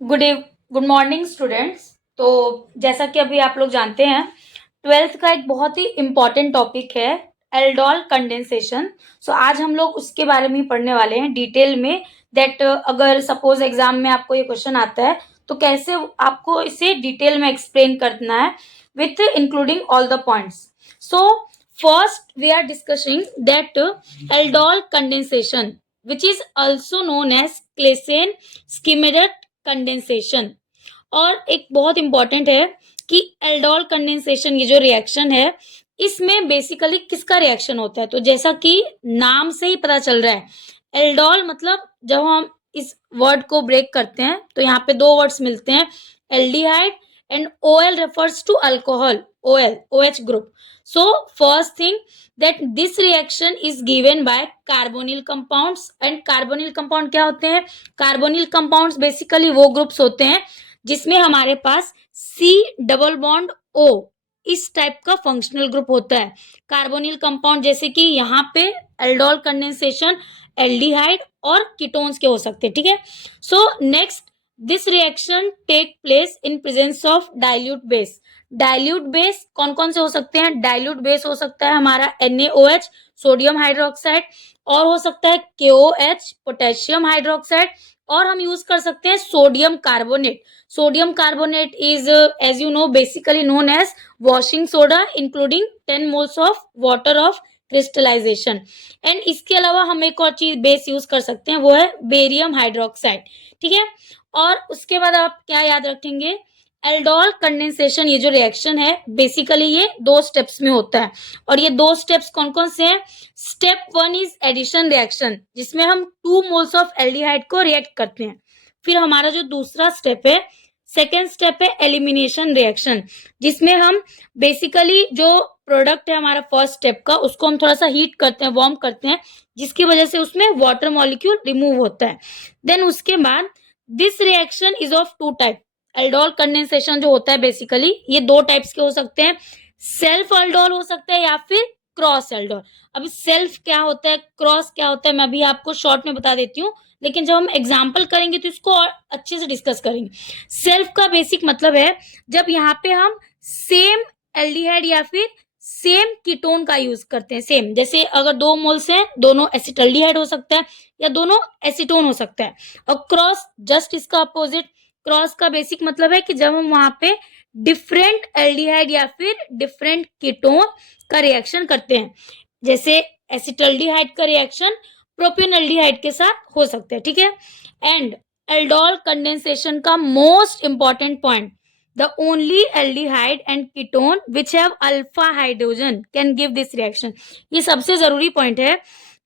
Good good morning students. तो जैसा कि अभी आप लोग जानते हैं, ट्वेल्थ का एक बहुत ही इम्पॉर्टेंट टॉपिक है एल्डोल कंडेंसेशन। सो आज हम लोग उसके बारे में ही पढ़ने वाले हैं डिटेल में। दैट अगर सपोज एग्जाम में आपको ये क्वेश्चन आता है तो कैसे आपको इसे डिटेल में एक्सप्लेन करना है with including all the points. So first we are discussing that aldol condensation which is also known as Claisen Schmidt condensation. और एक बहुत इंपॉर्टेंट है कि एल्डोल कंडेंसेशन ये जो रिएक्शन है इसमें बेसिकली किसका रिएक्शन होता है। तो जैसा कि नाम से ही पता चल रहा है, एल्डोल मतलब जब हम इस वर्ड को ब्रेक करते हैं तो यहाँ पे दो वर्ड्स मिलते हैं, aldehyde and OL refers to alcohol, OL OH group. So first thing that this reaction is given by carbonyl compounds and carbonyl compound क्या होते हैं? carbonyl compounds basically वो ग्रुप्स होते हैं जिसमें हमारे पास C डबल बॉन्ड O इस टाइप का फंक्शनल ग्रुप होता है। कार्बोनिल कंपाउंड जैसे कि यहाँ पे एल्डोल कंडेंसेशन एल्डिहाइड और कीटोन्स के हो सकते हैं, ठीक है। So next this reaction take place in presence of dilute base. Dilute base कौन कौन से हो सकते हैं? डाइल्यूट बेस हो सकता है हमारा NaOH सोडियम हाइड्रोक्साइड, और हो सकता है KOH पोटेशियम हाइड्रोक्साइड, और हम यूज कर सकते हैं sodium carbonate. Sodium carbonate is as you know basically known as washing soda including 10 moles of water of crystallisation. And इसके अलावा हम एक और चीज बेस यूज कर सकते हैं, वो है बेरियम हाइड्रोक्साइड, ठीक है। और उसके बाद आप क्या याद रखेंगे, एल्डोल कंडेंसेशन ये जो रिएक्शन है बेसिकली ये दो स्टेप्स में होता है। और ये दो स्टेप्स कौन कौन से हैं? स्टेप 1 इज एडिशन रिएक्शन जिसमें हम 2 मोल्स ऑफ एल्डिहाइड को रिएक्ट करते हैं। फिर हमारा जो दूसरा स्टेप है, सेकेंड स्टेप है एलिमिनेशन रिएक्शन, जिसमें हम बेसिकली जो प्रोडक्ट है हमारा फर्स्ट स्टेप का उसको हम थोड़ा सा हीट करते हैं, वार्म करते हैं, जिसकी वजह से उसमें वाटर मॉलिक्यूल रिमूव होता है। देन उसके बाद this reaction is of 2 type. Aldol condensation जो होता है बेसिकली ये 2 टाइप्स के हो सकते हैं, सेल्फ एल्डोल हो सकता है या फिर क्रॉस एल्डोल। अभी सेल्फ क्या होता है, क्रॉस क्या होता है, मैं अभी आपको शॉर्ट में बता देती हूँ, लेकिन जब हम एग्जाम्पल करेंगे तो इसको और अच्छे से डिस्कस करेंगे। सेल्फ का बेसिक मतलब है जब यहाँ पे हम सेम एल्डिहाइड या फिर सेम कीटोन का यूज करते हैं। सेम जैसे अगर 2 मोल्स हैं, दोनों एसिटल्डिहाइड हो सकता है या दोनों एसीटोन हो सकता है। और क्रॉस जस्ट इसका अपोजिट। क्रॉस का बेसिक मतलब है कि जब हम वहां पे डिफरेंट एल्डिहाइड या फिर डिफरेंट कीटोन का रिएक्शन करते हैं, जैसे एसिटल्डिहाइड का रिएक्शन प्रोपेनल्डिहाइड के साथ हो सकता है, ठीक है। एंड एल्डोल कंडेंसेशन का most important point, the only aldehyde and ketone which have alpha hydrogen can give this reaction। ये सबसे जरूरी पॉइंट है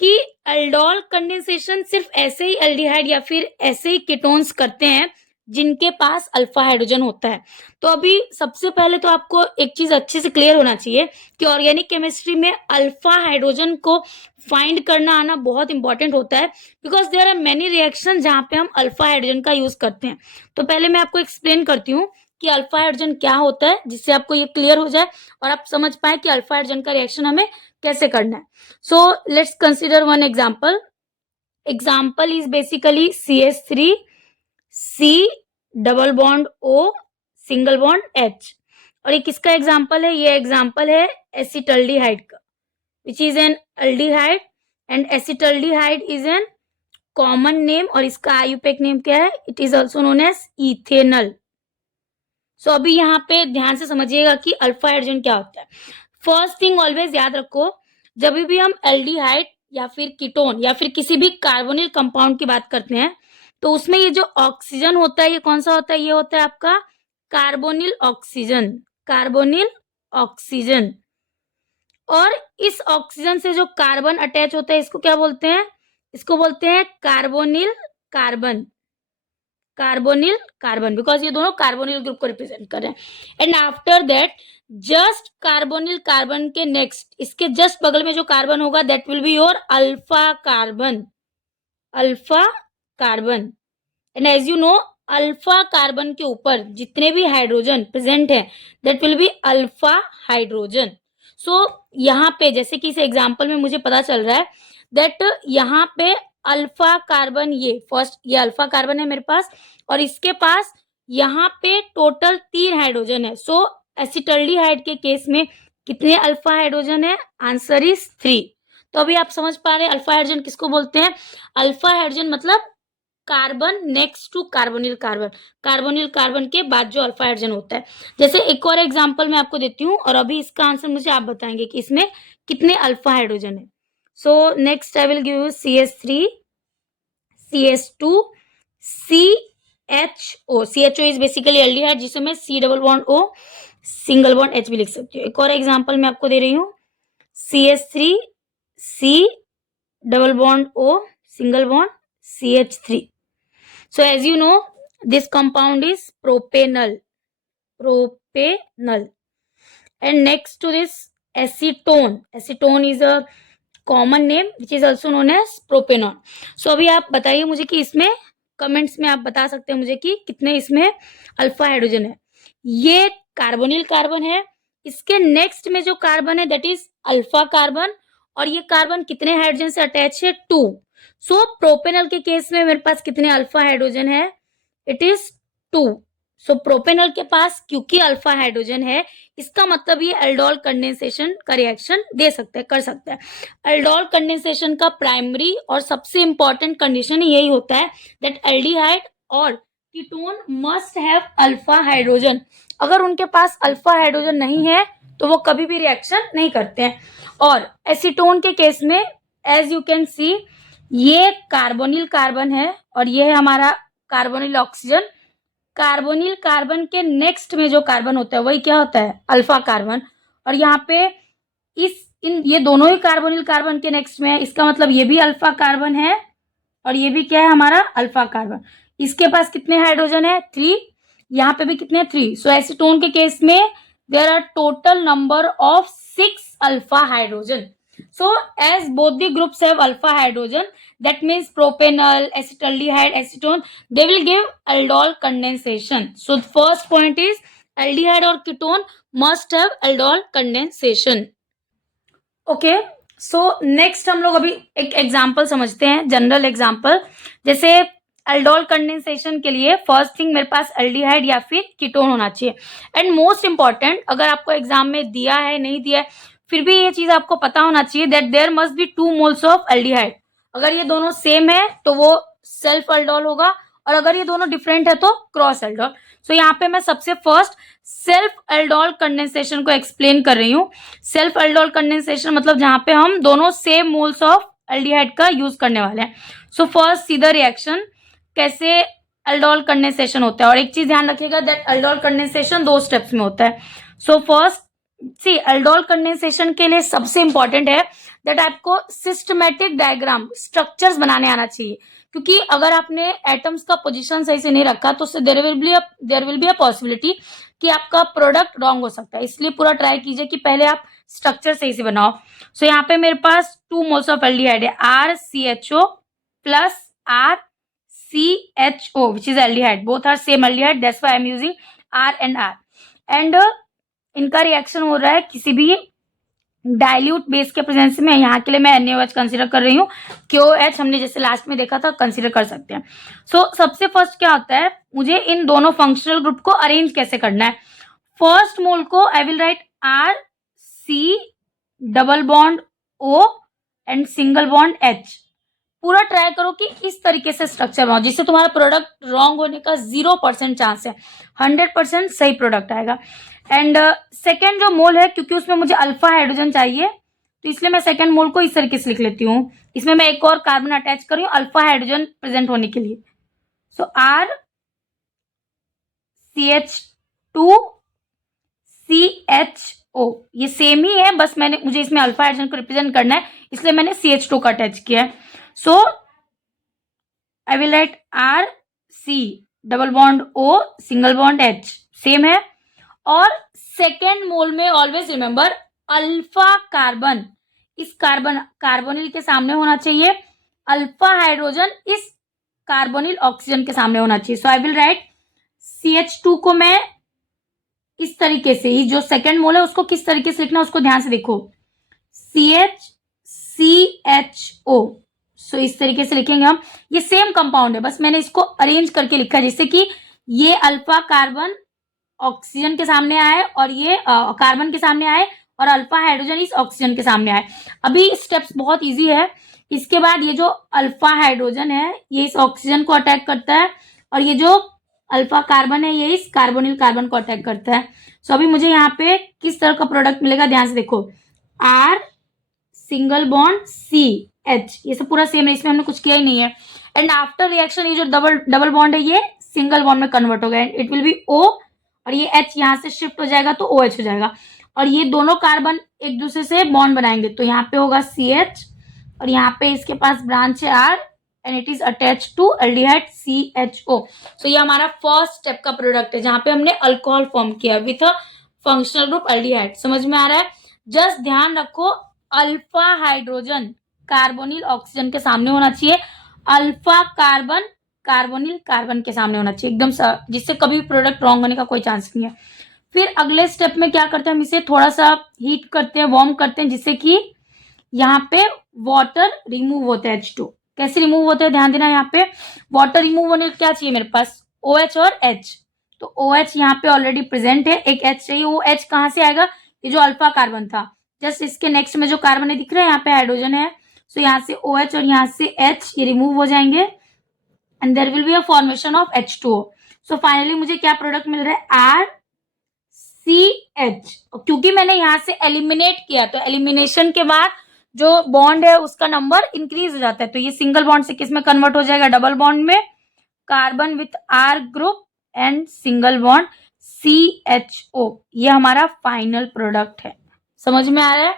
कि एल्डोल कंडेंसेशन सिर्फ ऐसे ही एल्डिहाइड या फिर ऐसे ही कीटोन्स करते हैं जिनके पास अल्फा हाइड्रोजन होता है। तो अभी सबसे पहले तो आपको एक चीज अच्छे से क्लियर होना चाहिए कि ऑर्गेनिक केमिस्ट्री में अल्फा हाइड्रोजन को फाइंड करना आना बहुत इंपॉर्टेंट होता है, because there are many reaction जहां पे हम अल्फा हाइड्रोजन का यूज करते हैं। तो पहले मैं आपको एक्सप्लेन करती हूँ कि अल्फा हाइड्रोजन क्या होता है, जिससे आपको ये क्लियर हो जाए और आप समझ पाए कि अल्फा हाइड्रोजन का रिएक्शन हमें कैसे करना है। So let's consider one example. Example is basically CH3 C double bond O single bond H। और ये किसका एग्जाम्पल है? ये एग्जाम्पल है एसिटल्डिहाइड का, which is an aldehyde and acetaldehyde is an common name और इसका आयुपेक नेम क्या है? It is also known as ethanal. So अभी यहाँ पे ध्यान से समझिएगा कि अल्फा हाइड्रोजन क्या होता है। फर्स्ट थिंग ऑलवेज याद रखो, जब भी हम एल्डिहाइड या फिर कीटोन या फिर किसी भी कार्बोनिल कंपाउंड की बात करते हैं तो उसमें ये जो ऑक्सीजन होता है ये कौन सा होता है? ये होता है आपका कार्बोनिल ऑक्सीजन, कार्बोनिल ऑक्सीजन। और इस ऑक्सीजन से जो कार्बन अटैच होता है इसको क्या बोलते हैं? इसको बोलते हैं carbonyl carbon, carbonyl carbon, because ये दोनों कार्बोनिल ग्रुप को रिप्रेजेंट कर रहे हैं। And after that just carbonyl carbon के नेक्स्ट इसके जस्ट बगल में जो कार्बन होगा that will be your alpha carbon, alpha carbon. And as you know alpha carbon के ऊपर जितने भी हाइड्रोजन प्रेजेंट है that will be alpha hydrogen. So यहाँ पे जैसे कि इस एग्जाम्पल में मुझे पता चल रहा है दैट यहाँ पे अल्फा कार्बन, ये फर्स्ट, ये अल्फा कार्बन है मेरे पास और इसके पास यहाँ पे टोटल 3 हाइड्रोजन है। सो एसिटल्डिहाइड के केस में कितने अल्फा हाइड्रोजन है? Answer is 3। तो अभी आप समझ पा रहे हैं अल्फा हाइड्रोजन किसको बोलते हैं? अल्फा हाइड्रोजन मतलब carbon next to carbonyl carbon, carbonyl carbon के बाद जो अल्फा हाइड्रोजन होता है। जैसे एक और एग्जांपल मैं आपको देती हूँ और अभी इसका आंसर मुझे आप बताएंगे कि इसमें कितने अल्फा हाइड्रोजन है। So next I will give you CH3, CH2, CHO। CHO is basically aldehyde जिसे मैं C double bond O single bond H भी लिख सकती हूँ। एक और एग्जांपल मैं आपको दे रही हूँ, CH3, C double bond O single bond CH3। So as you know, this compound is propanol. Propanol. And next to this, acetone. Acetone is a common name which is also known as propanol. So अभी आप बताइए मुझे कि इसमें comments में आप बता सकते हैं मुझे कि कितने इसमें अल्फा हाइड्रोजन है। ये कार्बोनिल कार्बन है, इसके नेक्स्ट में जो कार्बन है दैट इज अल्फा कार्बन और ये कार्बन कितने हाइड्रोजन से अटैच है? 2। सो प्रोपेनल के केस में मेरे पास कितने अल्फा हाइड्रोजन है? It is 2। सो प्रोपेनल के पास क्योंकि अल्फा हाइड्रोजन है इसका मतलब ये एल्डोल कंडेंसेशन का रिएक्शन दे सकता है, कर सकता है। एल्डोल कंडेंसेशन का प्राइमरी और सबसे इंपॉर्टेंट कंडीशन यही होता है दैट एल्डिहाइड और ketone must have alpha hydrogen. अगर उनके पास अल्फा हाइड्रोजन नहीं है तो वो कभी भी रिएक्शन नहीं करते हैं। और एसीटोन के केस में एज यू कैन सी ये कार्बोनिल कार्बन है और ये है हमारा कार्बोनिल ऑक्सीजन। कार्बोनिल कार्बन के नेक्स्ट में जो कार्बन होता है वही क्या होता है? Alpha carbon. और यहाँ पे ये दोनों ही कार्बोनिल कार्बन के नेक्स्ट में है, इसका मतलब ये भी अल्फा कार्बन है और ये भी क्या है? हमारा अल्फा कार्बन। इसके पास कितने हाइड्रोजन है? 3। यहाँ पे भी कितने? 3। सो एसीटोन के केस में there are total number of 6 alpha hydrogen. So as both the groups have alpha hydrogen, that means propanol, acetaldehyde, acetone, they will give aldol condensation. So the first point is aldehyde or ketone must have aldol condensation. Okay, so next हम लोग अभी एक example समझते हैं, general example. जैसे aldol condensation के लिए first thing मेरे पास एल्डिहाइड या फिर कीटोन होना चाहिए। एंड मोस्ट इंपॉर्टेंट, अगर आपको एग्जाम में दिया है नहीं दिया है फिर भी ये चीज आपको पता होना चाहिए that there must be 2 moles of aldehyde. अगर ये दोनों सेम है तो वो सेल्फ एल्डोल होगा और अगर ये दोनों डिफरेंट है तो क्रॉस एल्डोल। सो यहाँ पे मैं सबसे फर्स्ट सेल्फ एल्डोल कंडेंसेशन को एक्सप्लेन कर रही हूँ। सेल्फ एल्डोल कंडेंसेशन मतलब जहाँ पे हम दोनों सेम मोल्स ऑफ एल्डिहाइड का यूज करने वाले हैं। सो फर्स्ट सीधा रिएक्शन कैसे एल्डोल कंडेंसेशन होता है। और एक चीज ध्यान रखिएगा दैट एल्डोल कंडेंसेशन 2 स्टेप्स में होता है। सो फर्स्ट सी एल्डोल कंडेंसेशन के लिए सबसे इंपॉर्टेंट है दैट आपको सिस्टमेटिक डायग्राम स्ट्रक्चर्स बनाने आना चाहिए, क्योंकि अगर आपने एटम्स का पोजीशन सही से नहीं रखा तो उससे there will be a possibility कि आपका प्रोडक्ट रॉन्ग हो सकता है। इसलिए पूरा ट्राई कीजिए कि पहले आप स्ट्रक्चर सही से बनाओ। सो यहाँ पे मेरे पास 2 मोल्स ऑफ एल्डिहाइड है, RCHO plus RCHO which is aldehyde. Both are same aldehyde, that's why I am using R and R. And इनका रिएक्शन हो रहा है किसी भी डाइल्यूट बेस के प्रेजेंस में। यहाँ के लिए मैं NaOH कंसीडर कर रही हूँ, KOH हमने जैसे लास्ट में देखा था कंसीडर कर सकते हैं। सो सबसे फर्स्ट क्या होता है, मुझे इन दोनों फंक्शनल ग्रुप को अरेंज कैसे करना है। फर्स्ट मोल को आई will write RC double bond O and single bond H। पूरा ट्राई करो कि इस तरीके से स्ट्रक्चर बनाओ जिससे तुम्हारा प्रोडक्ट रॉन्ग होने का 0% चांस है, 100% सही प्रोडक्ट आएगा। एंड सेकेंड जो मोल है, क्योंकि उसमें मुझे अल्फा हाइड्रोजन चाहिए तो इसलिए मैं सेकेंड मोल को इस तरीके से लिख लेती हूँ। इसमें मैं एक और कार्बन अटैच कर रही हूँ अल्फा हाइड्रोजन प्रेजेंट होने के लिए। सो RCH2CHO ये सेम ही है, बस मुझे इसमें अल्फा हाइड्रोजन को रिप्रेजेंट करना है इसलिए मैंने CH2 का अटैच किया है। So I will write RC double bond O single bond H, same है। और सेकेंड मोल में ऑलवेज रिमेंबर अल्फा कार्बन इस कार्बोनिल के सामने होना चाहिए, अल्फा हाइड्रोजन इस कार्बोनिल ऑक्सीजन के सामने होना चाहिए। सो आई विल राइट CH2 को मैं इस तरीके से ही, जो सेकेंड मोल है उसको किस तरीके से लिखना उसको ध्यान से देखो, CHCHO सो इस तरीके से लिखेंगे हम। ये सेम कंपाउंड है, बस मैंने इसको अरेंज करके लिखा है, जिससे कि ये अल्फा कार्बन ऑक्सीजन के सामने आए और ये कार्बन के सामने आए और अल्फा हाइड्रोजन इस ऑक्सीजन के सामने आए। अभी स्टेप्स बहुत इजी है। इसके बाद ये जो अल्फा हाइड्रोजन है ये इस ऑक्सीजन को अटैक करता है और ये जो अल्फा कार्बन है ये इस कार्बोनिल कार्बन को अटैक करता है। सो अभी मुझे यहाँ पे किस तरह का प्रोडक्ट मिलेगा, ध्यान से देखो। R सिंगल बॉन्ड CH, ये सब पूरा सेम है, इसमें हमने कुछ किया ही नहीं है। एंड आफ्टर रिएक्शन ये जो डबल बॉन्ड है ये सिंगल बॉन्ड में कन्वर्ट हो गया, इट विल बी O और ये H यहाँ से शिफ्ट हो जाएगा तो OH हो जाएगा और ये दोनों कार्बन एक दूसरे से बॉन्ड बनाएंगे तो यहाँ पे होगा CH और यहाँ पे इसके पास ब्रांच है R and it is attach to aldehyde CHO। So ये हमारा फर्स्ट स्टेप का प्रोडक्ट है जहां पे हमने अल्कोहल फॉर्म किया with a functional group aldehyde. समझ में आ रहा है? जस्ट ध्यान रखो अल्फा हाइड्रोजन कार्बोनिल ऑक्सीजन के सामने होना चाहिए, अल्फा कार्बन कार्बोनिल कार्बन के सामने होना चाहिए एकदम, जिससे कभी प्रोडक्ट रॉन्ग होने का कोई चांस नहीं है। फिर अगले स्टेप में क्या करते हैं, हम इसे थोड़ा सा हीट करते हैं, वार्म करते हैं, जिससे कि यहाँ पे वाटर रिमूव होता है H2। कैसे रिमूव होता है ध्यान देना, यहाँ पे वाटर रिमूव होने क्या चाहिए मेरे पास, OH और H। तो OH यहाँ पे ऑलरेडी प्रेजेंट है, एक H चाहिए, वो H कहाँ से आएगा, ये जो अल्फा कार्बन था जस्ट इसके नेक्स्ट में जो कार्बन है दिख रहा है यहाँ पे हाइड्रोजन है, सो यहाँ से OH और यहाँ से H ये रिमूव हो जाएंगे and there will be a formation of H2O। So finally मुझे क्या प्रोडक्ट मिल रहा है, RCH। क्योंकि मैंने यहाँ से एलिमिनेट किया तो एलिमिनेशन के बाद जो बॉन्ड है उसका नंबर इंक्रीज हो जाता है, तो ये सिंगल बॉन्ड से किस में कन्वर्ट हो जाएगा, डबल बॉन्ड में, carbon with R group and single bond CHO। ये हमारा फाइनल प्रोडक्ट है। समझ में आ रहा है?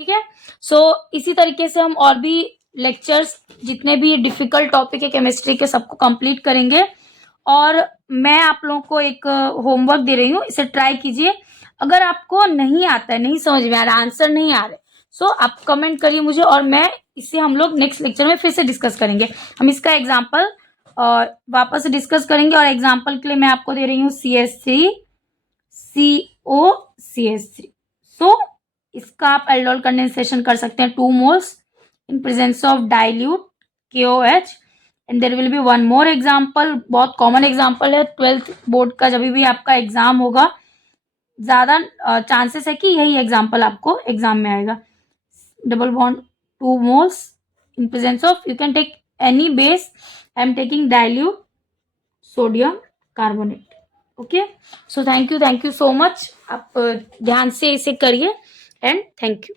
ठीक है। सो इसी तरीके से हम और भी लेक्चर्स जितने भी डिफिकल्ट टॉपिक है केमिस्ट्री के सबको कंप्लीट करेंगे और मैं आप लोगों को एक होमवर्क दे रही हूँ, इसे ट्राई कीजिए। अगर आपको नहीं आता है, नहीं समझ में आ रहा, आंसर नहीं आ रहा, सो आप कमेंट करिए मुझे और मैं इसे हम लोग नेक्स्ट लेक्चर में फिर से डिस्कस करेंगे। हम इसका एग्जाम्पल और वापस से डिस्कस करेंगे और एग्जाम्पल के लिए मैं आपको दे रही हूँ CH3 CO CH3। सो इसका आप एल्डोल कंडेंसेशन कर सकते हैं 2 moles in presence of dilute KOH and there will be one more example, बहुत कॉमन एग्जाम्पल है 12th बोर्ड का, जब भी आपका एग्जाम होगा ज्यादा चांसेस है कि यही एग्जाम्पल आपको एग्जाम में आएगा। Double bond 2 moles in presence of, you can take any base, I am taking dilute sodium carbonate। Okay, so thank you so much। आप ध्यान से इसे करिए एंड थैंक यू।